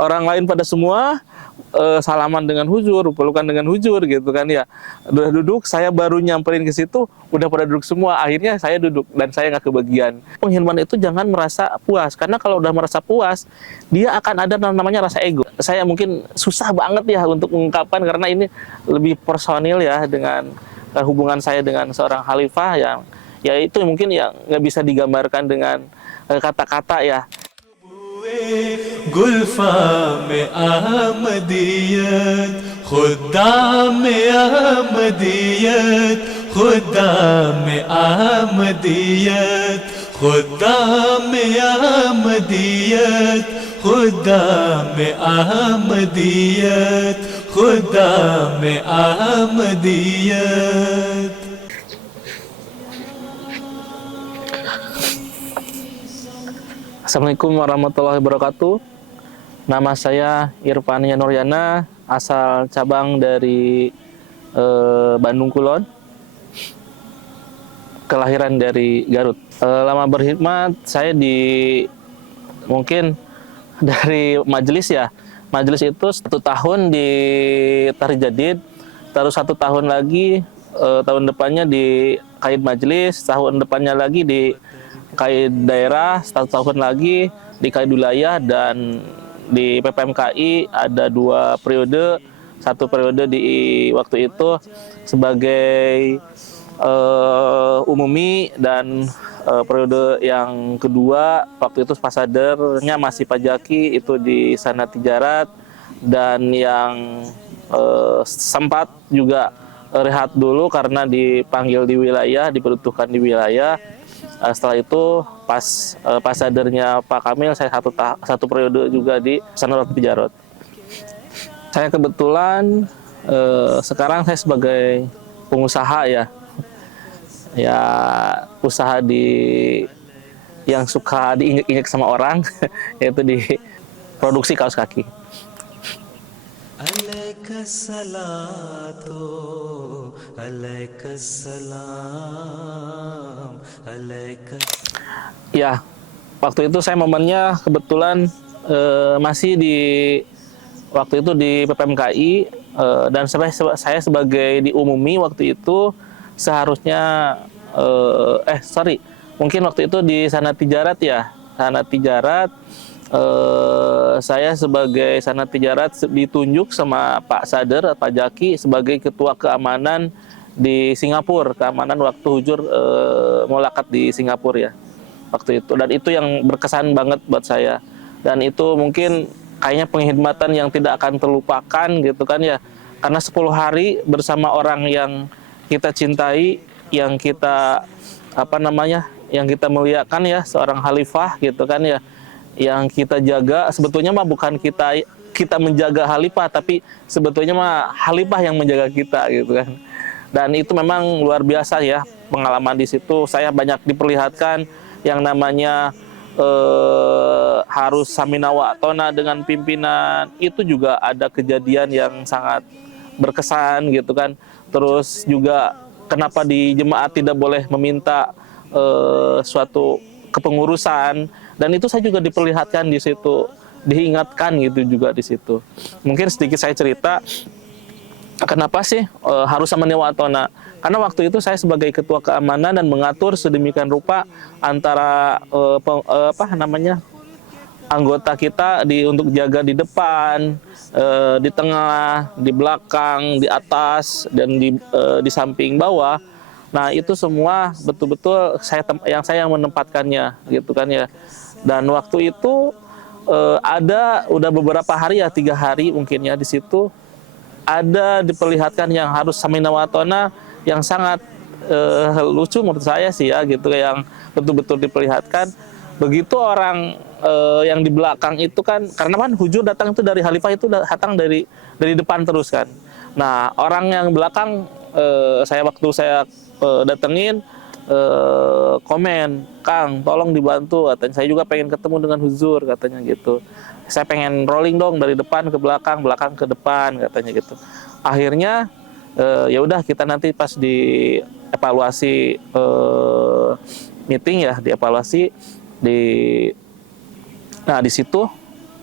orang lain pada semua salaman dengan hujur, pelukan dengan hujur gitu kan ya. Udah duduk, saya baru nyamperin ke situ, udah pada duduk semua. Akhirnya saya duduk dan saya nggak kebagian. Pengkhidmat itu jangan merasa puas, karena kalau udah merasa puas, dia akan ada namanya rasa ego. Saya mungkin susah banget ya untuk mengungkapkan karena ini lebih personil ya dengan hubungan saya dengan seorang khalifah yang ya itu mungkin ya nggak bisa digambarkan dengan kata-kata ya. गुल्फा में अहमदियत खुदा में अहमदियत खुदा में अहमदियत खुदा में अहमदियत खुदा में अहमदियत खुदा में Ahmadiyyat. Assalamualaikum warahmatullahi wabarakatuh. Nama saya Irfan Yanuryana, asal cabang dari Bandung Kulon, kelahiran dari Garut. Lama berkhidmat saya mungkin dari majelis ya. Majelis itu 1 tahun di Tarikh Jadid, terus 1 tahun lagi tahun depannya di Kaid Majelis, tahun depannya lagi di Kaid Daerah, 1 tahun lagi di Kaid Wilayah, dan di PPMKI ada 2 periode. 1 periode di waktu itu sebagai umumi, dan periode yang kedua waktu itu pasadernya masih pajaki itu di Sanad Tijarat, dan yang sempat juga rehat dulu karena dipanggil di wilayah, dibutuhkan di wilayah. Setelah itu pas pasadernya Pak Kamil, saya satu periode juga di Sanad Tijarat. Saya kebetulan sekarang saya sebagai pengusaha ya usaha yang suka diinjek-injek sama orang yaitu di produksi kaos kaki. Ya, waktu itu saya momennya kebetulan masih waktu itu di PPMKI, dan saya sebagai diumumi waktu itu seharusnya mungkin waktu itu di Sanad Tijarat ya. Sanad Tijarat, saya sebagai Sanad Tijarat ditunjuk sama Pak Sader, Pak Jaki sebagai ketua keamanan di Singapura, keamanan waktu hujur mulakat di Singapura ya waktu itu. Dan itu yang berkesan banget buat saya, dan itu mungkin kayaknya penghidmatan yang tidak akan terlupakan gitu kan ya, karena 10 hari bersama orang yang kita cintai, yang kita yang kita muliakan ya, seorang khalifah gitu kan ya, yang kita jaga. Sebetulnya mah bukan kita menjaga khalifah, tapi sebetulnya mah khalifah yang menjaga kita gitu kan. Dan itu memang luar biasa ya pengalaman di situ. Saya banyak diperlihatkan yang namanya harus samina wa atona dengan pimpinan. Itu juga ada kejadian yang sangat berkesan gitu kan. Terus juga kenapa di jemaat tidak boleh meminta suatu kepengurusan, dan itu saya juga diperlihatkan di situ, diingatkan gitu juga di situ. Mungkin sedikit saya cerita kenapa sih harus samina wa atona. Karena waktu itu saya sebagai ketua keamanan dan mengatur sedemikian rupa antara anggota kita untuk jaga di depan, di tengah, di belakang, di atas, dan di samping bawah. Nah itu semua betul-betul saya yang menempatkannya gitu kan ya. Dan waktu itu udah beberapa hari ya, 3 hari mungkin ya, di situ ada diperlihatkan yang harus samina wa atona yang sangat lucu menurut saya sih ya gitu, yang betul-betul diperlihatkan. Begitu orang yang di belakang itu kan, karena kan hujur datang itu dari khalifah, itu datang dari depan terus kan. Nah orang yang belakang waktu saya datengin komen, "Kang, tolong dibantu," katanya. "Saya juga pengen ketemu dengan huzur," katanya gitu. "Saya pengen rolling dong dari depan ke belakang, belakang ke depan," katanya gitu. Akhirnya ya udah, kita nanti pas di evaluasi meeting ya, dievaluasi nah di situ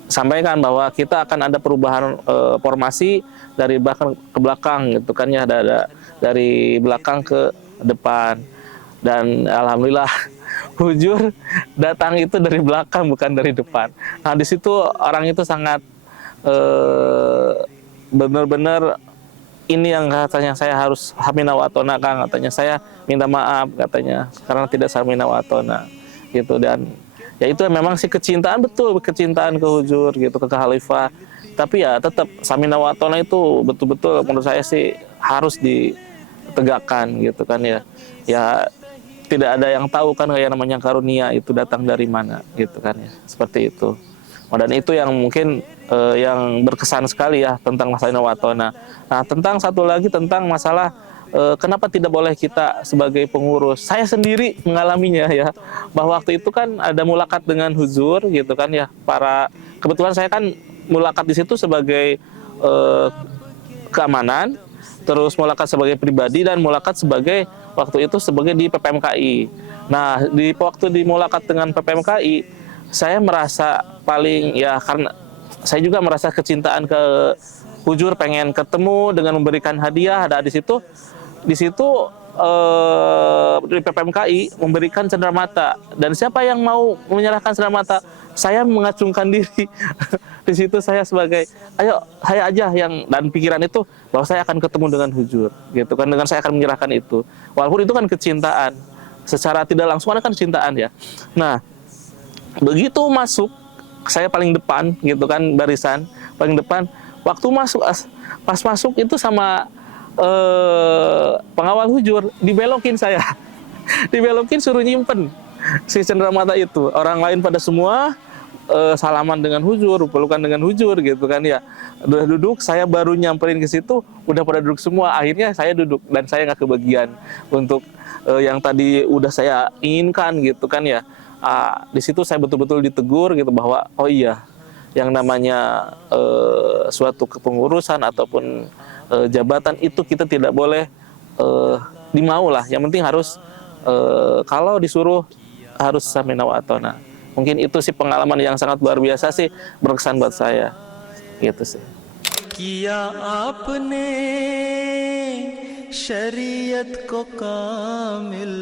sampaikan bahwa kita akan ada perubahan formasi dari belakang ke belakang gitu kan ya, dari belakang ke depan. Dan alhamdulillah Hujur datang itu dari belakang bukan dari depan. Nah di situ orang itu sangat benar-benar ini yang katanya saya harus hamina wa atona Kang, katanya saya minta maaf katanya karena tidak samina wa atona gitu. Dan ya itu memang sih kecintaan, betul kecintaan ke Hujur gitu, ke Khalifah, tapi ya tetap samina wa atona itu betul-betul menurut saya sih harus ditegakkan gitu kan ya. Ya tidak ada yang tahu kan kayak namanya karunia itu datang dari mana gitu kan ya, seperti itu. Dan itu yang mungkin yang berkesan sekali ya tentang masalah watona. Nah tentang satu lagi tentang masalah kenapa tidak boleh kita sebagai pengurus. Saya sendiri mengalaminya ya, bahwa waktu itu kan ada mulakat dengan Huzur gitu kan ya. Kebetulan saya kan mulakat di situ sebagai keamanan, terus mulakat sebagai pribadi, dan mulakat sebagai waktu itu sebagai di PPMKI. Nah waktu di mulakat dengan PPMKI, saya merasa paling ya, karena saya juga merasa kecintaan ke Hujur, pengen ketemu dengan memberikan hadiah. Ada di situ di PPMKI memberikan cenderamata, dan siapa yang mau menyerahkan cenderamata? Saya mengacungkan diri. Di situ saya sebagai, ayo saya aja yang, dan pikiran itu bahwa saya akan ketemu dengan Hujur gitu kan, dengan saya akan menyerahkan itu, walaupun itu kan kecintaan secara tidak langsung, kan kecintaan ya. Nah begitu masuk, saya paling depan gitu kan, barisan paling depan. Waktu masuk, pas masuk itu sama pengawal Hujur, dibelokin saya. Dibelokin, suruh nyimpen si cenderamata itu. Orang lain pada semua salaman dengan Hujur, pelukan dengan Hujur gitu kan ya. Udah duduk, saya baru nyamperin ke situ, udah pada duduk semua. Akhirnya saya duduk, dan saya nggak kebagian untuk yang tadi udah saya inginkan gitu kan ya. Di situ saya betul-betul ditegur gitu, bahwa oh iya, yang namanya suatu kepengurusan ataupun jabatan itu kita tidak boleh dimau lah. Yang penting harus kalau disuruh harus samina wa atona. Mungkin itu sih pengalaman yang sangat luar biasa sih, berkesan buat saya gitu sih. Kiya apne syariat ko kamil.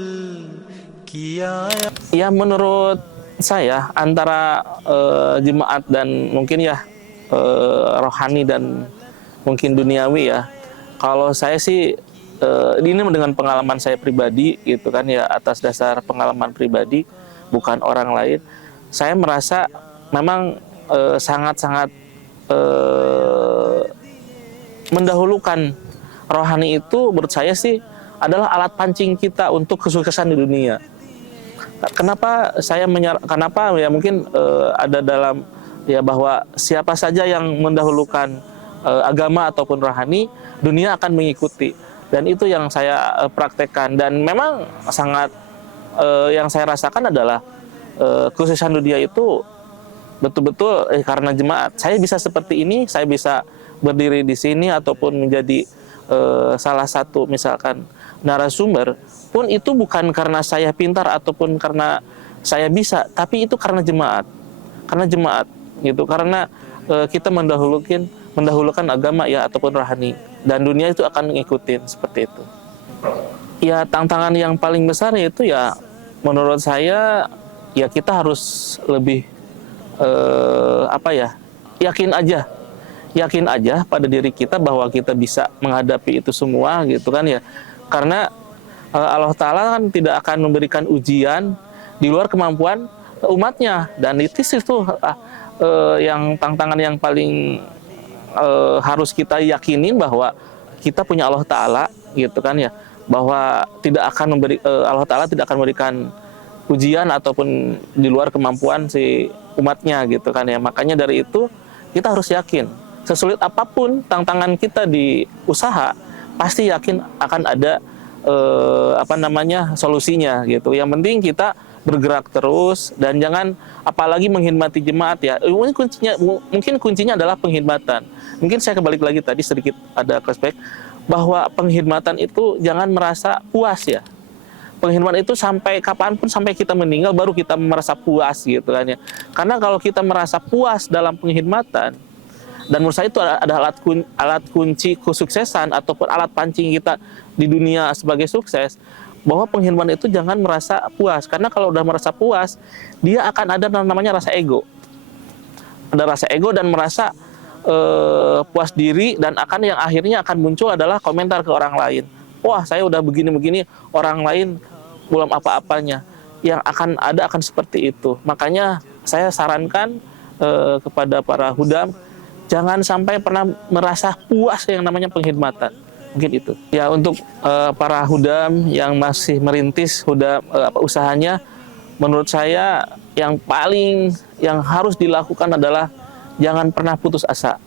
Ya menurut saya antara jemaat dan mungkin ya rohani dan mungkin duniawi ya. Kalau saya sih ini dengan pengalaman saya pribadi gitu kan ya, atas dasar pengalaman pribadi bukan orang lain. Saya merasa memang sangat-sangat mendahulukan rohani itu, menurut saya sih adalah alat pancing kita untuk kesuksesan di dunia. Kenapa ya mungkin ada dalam ya, bahwa siapa saja yang mendahulukan agama ataupun rohani, dunia akan mengikuti. Dan itu yang saya praktekkan, dan memang sangat yang saya rasakan adalah kesuksesan dunia itu betul-betul karena jemaat. Saya bisa seperti ini, saya bisa berdiri di sini ataupun menjadi salah satu misalkan narasumber pun, itu bukan karena saya pintar ataupun karena saya bisa, tapi itu karena jemaat gitu, karena kita mendahulukan agama ya ataupun rohani, dan dunia itu akan ngikutin seperti itu. Ya tantangan yang paling besar itu ya menurut saya ya, kita harus lebih yakin aja pada diri kita bahwa kita bisa menghadapi itu semua gitu kan ya. Karena Allah Ta'ala kan tidak akan memberikan ujian di luar kemampuan umatnya, dan itu yang tantangan yang paling harus kita yakinin, bahwa kita punya Allah Ta'ala gitu kan ya, bahwa Allah Ta'ala tidak akan memberikan ujian ataupun di luar kemampuan si umatnya gitu kan ya. Makanya dari itu kita harus yakin, sesulit apapun tantangan kita di usaha, pasti yakin akan ada solusinya gitu. Yang penting kita bergerak terus, dan jangan apalagi menghormati jemaat ya. Mungkin kuncinya adalah penghormatan. Mungkin saya kembali lagi tadi sedikit ada flashback, bahwa penghormatan itu jangan merasa puas ya. Pengkhidmatan itu sampai kapanpun, sampai kita meninggal baru kita merasa puas gitu kan ya. Karena kalau kita merasa puas dalam pengkhidmatan, dan menurut saya itu ada alat kunci kesuksesan ataupun alat pancing kita di dunia sebagai sukses, bahwa pengkhidmatan itu jangan merasa puas. Karena kalau udah merasa puas, dia akan ada namanya rasa ego. Ada rasa ego dan merasa puas diri, dan yang akhirnya akan muncul adalah komentar ke orang lain. Wah, saya udah begini-begini, orang lain belum apa-apanya. Yang akan seperti itu. Makanya saya sarankan kepada para hudam, jangan sampai pernah merasa puas yang namanya pengkhidmatan. Mungkin itu. Ya, untuk para hudam yang masih merintis usahanya, menurut saya yang harus dilakukan adalah jangan pernah putus asa.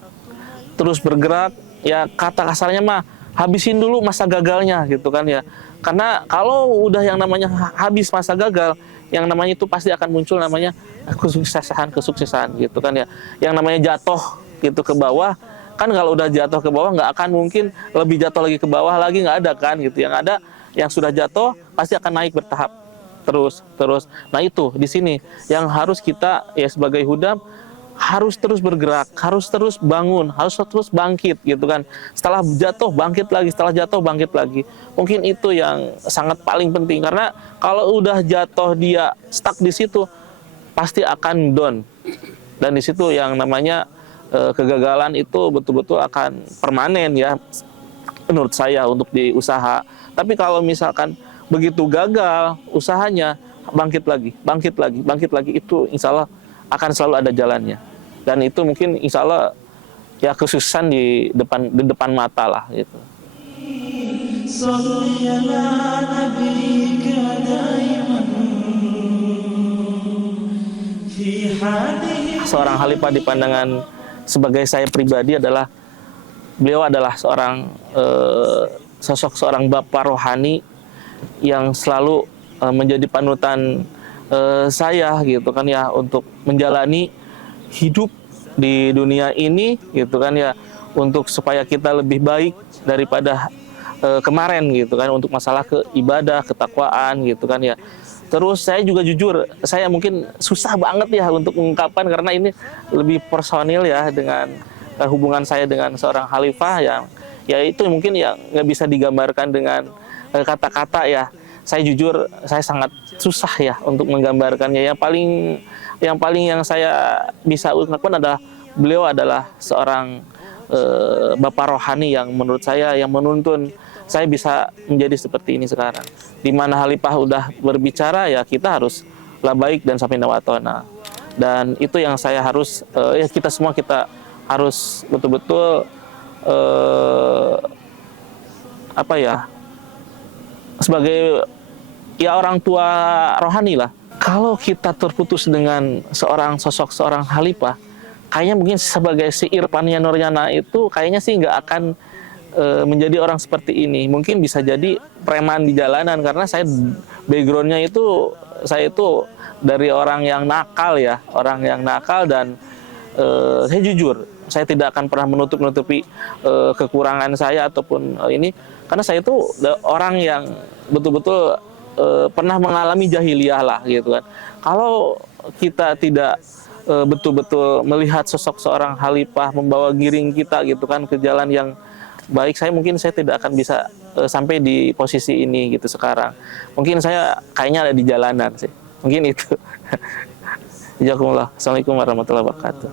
Terus bergerak, ya kata kasarnya mah habisin dulu masa gagalnya gitu kan ya. Karena kalau udah yang namanya habis masa gagal, yang namanya itu pasti akan muncul namanya kesuksesan gitu kan ya. Yang namanya jatuh gitu ke bawah, kan kalau udah jatuh ke bawah nggak akan mungkin lebih jatuh lagi ke bawah lagi, nggak ada kan gitu. Yang ada yang sudah jatuh pasti akan naik bertahap terus. Nah itu di sini yang harus kita ya sebagai hudam harus terus bergerak, harus terus bangun, harus terus bangkit gitu kan. Setelah jatuh bangkit lagi, setelah jatuh bangkit lagi. Mungkin itu yang sangat paling penting, karena kalau udah jatuh dia stuck di situ pasti akan down. Dan di situ yang namanya kegagalan itu betul-betul akan permanen ya menurut saya untuk di usaha. Tapi kalau misalkan begitu gagal usahanya, bangkit lagi, itu insya Allah akan selalu ada jalannya. Dan itu mungkin insya Allah ya kesuksesan di depan mata lah gitu. Seorang khalifah di pandangan sebagai saya pribadi adalah beliau adalah sosok seorang bapak rohani yang selalu menjadi panutan saya gitu kan ya, untuk menjalani hidup di dunia ini gitu kan ya, untuk supaya kita lebih baik daripada kemarin gitu kan, untuk masalah ibadah, ketakwaan gitu kan ya. Terus saya juga jujur, saya mungkin susah banget ya untuk mengungkapkan karena ini lebih personil ya dengan hubungan saya dengan seorang khalifah yang ya itu mungkin ya nggak bisa digambarkan dengan kata-kata ya. Saya jujur, saya sangat susah ya untuk menggambarkannya. Yang paling yang saya bisa ungkapkan adalah beliau adalah seorang bapak rohani yang menurut saya yang menuntun saya bisa menjadi seperti ini sekarang. Di mana khalifah udah berbicara ya kita harus labaik dan samina wa ta'na. Dan itu yang saya harus ya kita semua kita harus betul-betul sebagai ya orang tua rohani lah. Kalau kita terputus dengan seorang khalifah, kayaknya mungkin sebagai si Irfan Nuryana itu kayaknya sih nggak akan menjadi orang seperti ini. Mungkin bisa jadi preman di jalanan, karena saya backgroundnya itu saya itu dari orang yang nakal ya, dan saya jujur saya tidak akan pernah menutupi kekurangan saya ataupun ini, karena saya itu orang yang betul-betul pernah mengalami jahiliyah lah gitu kan. Kalau kita tidak betul-betul melihat sosok seorang khalifah membawa giring kita gitu kan ke jalan yang baik, saya tidak akan bisa sampai di posisi ini gitu sekarang. Mungkin saya kayaknya ada di jalanan sih. Mungkin itu. Jazakumullah. Assalamualaikum warahmatullahi wabarakatuh.